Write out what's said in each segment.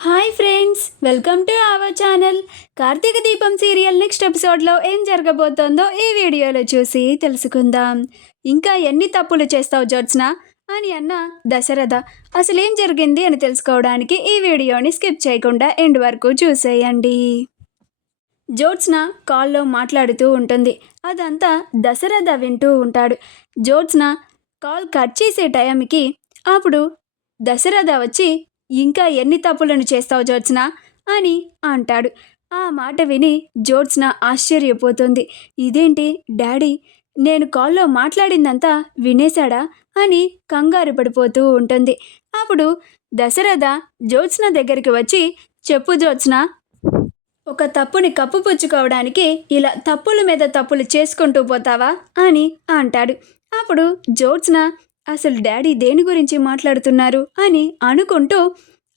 Hi friends, welcome to our channel. Karthika Deepam serial next ఎపిసోడ్లో ఏం జరగబోతోందో ఈ వీడియోలో చూసి తెలుసుకుందాం. ఇంకా ఎన్ని తప్పులు చేస్తావు జ్యోత్స్న అని అన్న దశరథ అసలు ఏం జరిగింది అని తెలుసుకోవడానికి ఈ వీడియోని స్కిప్ చేయకుండా ఎండ్ వరకు చూసేయండి. జ్యోత్స్న కాల్లో మాట్లాడుతూ ఉంటుంది. అదంతా దశరథ వింటూ ఉంటాడు. జ్యోత్స్న కాల్ కట్ చేసే టైంకి అప్పుడు దశరథ వచ్చి ఇంకా ఎన్ని తప్పులను చేస్తావు జ్యోత్స్న అని అంటాడు. ఆ మాట విని జ్యోత్స్న ఆశ్చర్యపోతుంది. ఇదేంటి డాడీ నేను కాల్లో మాట్లాడిందంతా వినేశాడా అని కంగారు పడిపోతూ ఉంటుంది. అప్పుడు దశరథ జ్యోత్స్న దగ్గరికి వచ్చి, చెప్పు జ్యోత్స్న, ఒక తప్పుని కప్పుపుచ్చుకోవడానికి ఇలా తప్పుల మీద తప్పులు చేసుకుంటూ పోతావా అని అంటాడు. అప్పుడు జ్యోత్స్న అసలు డాడీ దేని గురించి మాట్లాడుతున్నారు అని అనుకుంటూ,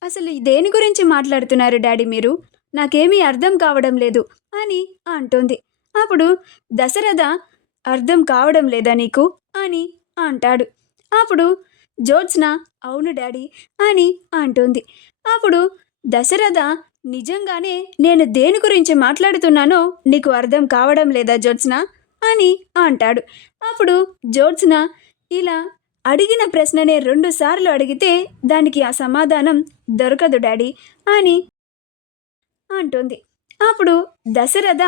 అసలు దేని గురించి మాట్లాడుతున్నారు డాడీ మీరు, నాకేమీ అర్థం కావడం లేదు అని అంటుంది. అప్పుడు దశరథ అర్థం కావడం లేదా నీకు అని అంటాడు. అప్పుడు జ్యోత్స్న అవును డాడీ అని అంటుంది. అప్పుడు దశరథ నిజంగానే నేను దేని గురించి మాట్లాడుతున్నానో నీకు అర్థం కావడం లేదా జ్యోత్స్న అని అంటాడు. అప్పుడు జ్యోత్స్న ఇలా అడిగిన ప్రశ్ననే 2 సార్లు అడిగితే దానికి ఆ సమాధానం దొరకదు డాడీ అని అంటుంది. అప్పుడు దశరథ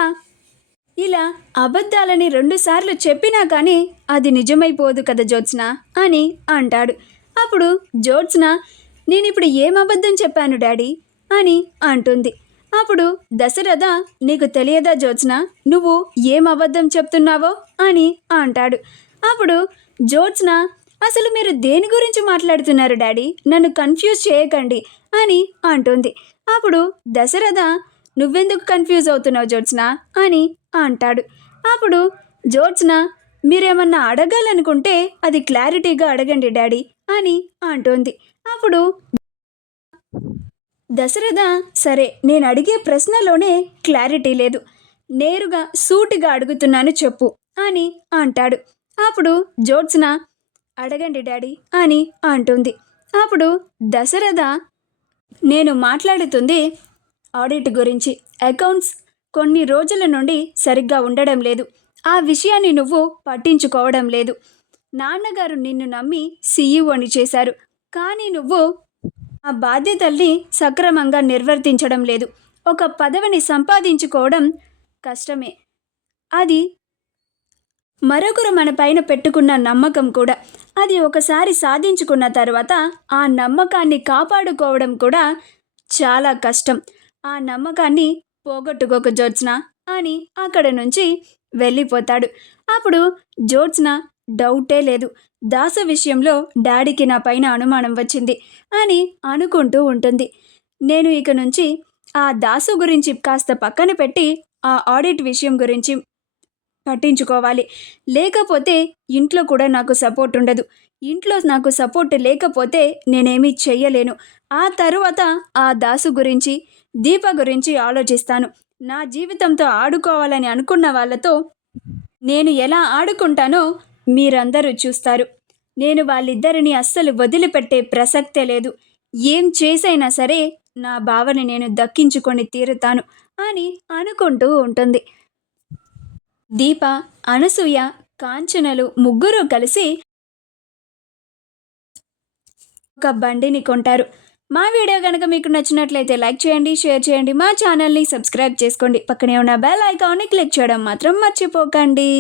ఇలా అబద్ధాలని 2 సార్లు చెప్పినా కానీ అది నిజమైపోదు కదా జ్యోత్స్న అని అంటాడు. అప్పుడు జ్యోత్స్న నేనిప్పుడు ఏం అబద్ధం చెప్పాను డాడీ అని అంటుంది. అప్పుడు దశరథ నీకు తెలియదా జ్యోత్స్న నువ్వు ఏం అబద్ధం చెప్తున్నావో అని అంటాడు. అప్పుడు జ్యోత్స్న అసలు మీరు దేని గురించి మాట్లాడుతున్నారు డాడీ, నన్ను కన్ఫ్యూజ్ చేయకండి అని అంటుంది. అప్పుడు దశరథ నువ్వెందుకు కన్ఫ్యూజ్ అవుతున్నావు జ్యోత్స్న అని అంటాడు. అప్పుడు జ్యోత్స్న మీరేమన్నా అడగాలనుకుంటే అది క్లారిటీగా అడగండి డాడీ అని అంటుంది. అప్పుడు దశరథ సరే నేను అడిగే ప్రశ్నలోనే క్లారిటీ లేదు, నేరుగా సూటిగా అడుగుతున్నాను చెప్పు అని అంటాడు. అప్పుడు జ్యోత్స్న అడగండి డాడీ అని అంటుంది. అప్పుడు దశరథ నేను మాట్లాడుతుంది ఆడిట్ గురించి. అకౌంట్స్ కొన్ని రోజుల నుండి సరిగ్గా ఉండడం లేదు, ఆ విషయాన్ని నువ్వు పట్టించుకోవడం లేదు. నాన్నగారు నిన్ను నమ్మి సీఈఓని చేశారు, కానీ నువ్వు ఆ బాధ్యతల్ని సక్రమంగా నిర్వర్తించడం లేదు. ఒక పదవిని సంపాదించుకోవడం కష్టమే, అది మరొకరు మన పైన పెట్టుకున్న నమ్మకం కూడా. అది ఒకసారి సాధించుకున్న తర్వాత ఆ నమ్మకాన్ని కాపాడుకోవడం కూడా చాలా కష్టం. ఆ నమ్మకాన్ని పోగొట్టుకోక జ్యోత్స్న అని అక్కడ నుంచి వెళ్ళిపోతాడు. అప్పుడు జ్యోత్స్న డౌటే లేదు, దాసు విషయంలో డాడీకి నా పైన అనుమానం వచ్చింది అని అనుకుంటూ ఉంటుంది. నేను ఇక నుంచి ఆ దాసు గురించి కాస్త పక్కన పెట్టి ఆ ఆడిట్ విషయం గురించి పట్టించుకోవాలి, లేకపోతే ఇంట్లో కూడా నాకు సపోర్ట్ ఉండదు. ఇంట్లో నాకు సపోర్ట్ లేకపోతే నేనేమీ చెయ్యలేను. ఆ తరువాత ఆ దాసు గురించి దీప గురించి ఆలోచిస్తాను. నా జీవితంతో ఆడుకోవాలని అనుకున్న వాళ్ళతో నేను ఎలా ఆడుకుంటానో మీరందరూ చూస్తారు. నేను వాళ్ళిద్దరిని అస్సలు వదిలిపెట్టే ప్రసక్తే లేదు. ఏం చేసైనా సరే నా భావని నేను దక్కించుకొని తీరుతాను అని అనుకుంటూ ఉంటుంది. దీప, అనసూయ, కాంచనలు ముగ్గురు కలిసి ఒక బండిని కొంటారు. మా వీడియో కనుక మీకు నచ్చినట్లయితే లైక్ చేయండి, షేర్ చేయండి, మా ఛానల్ని సబ్స్క్రైబ్ చేసుకోండి. పక్కనే ఉన్న బెల్ ఐకాన్ని క్లిక్ చేయడం మాత్రం మర్చిపోకండి.